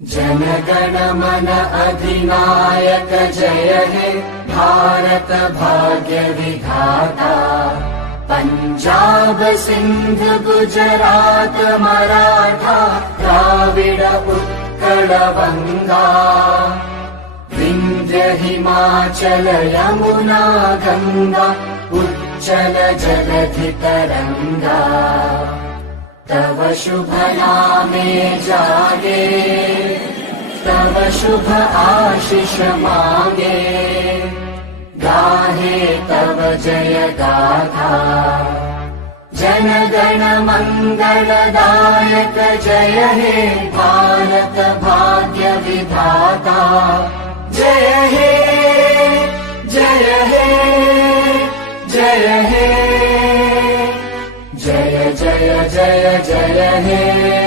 जन गण मन अधिनायक जय हे भारत भाग्य विधाता। पंजाब सिंध गुजरात मराठा द्राविड उत्कल गंगा। विंध्य हिमाचल यमुना गंगा उच्चल जलधि तरंगा। तव शुभ नामे जागे तव शुभ आशीष मांगे। गाहे तव जय गाथा जन गण मंगलदायक जय हे भारत भाग्य विधाता। जय हे जय हे जय हे जय जय जय जय हे।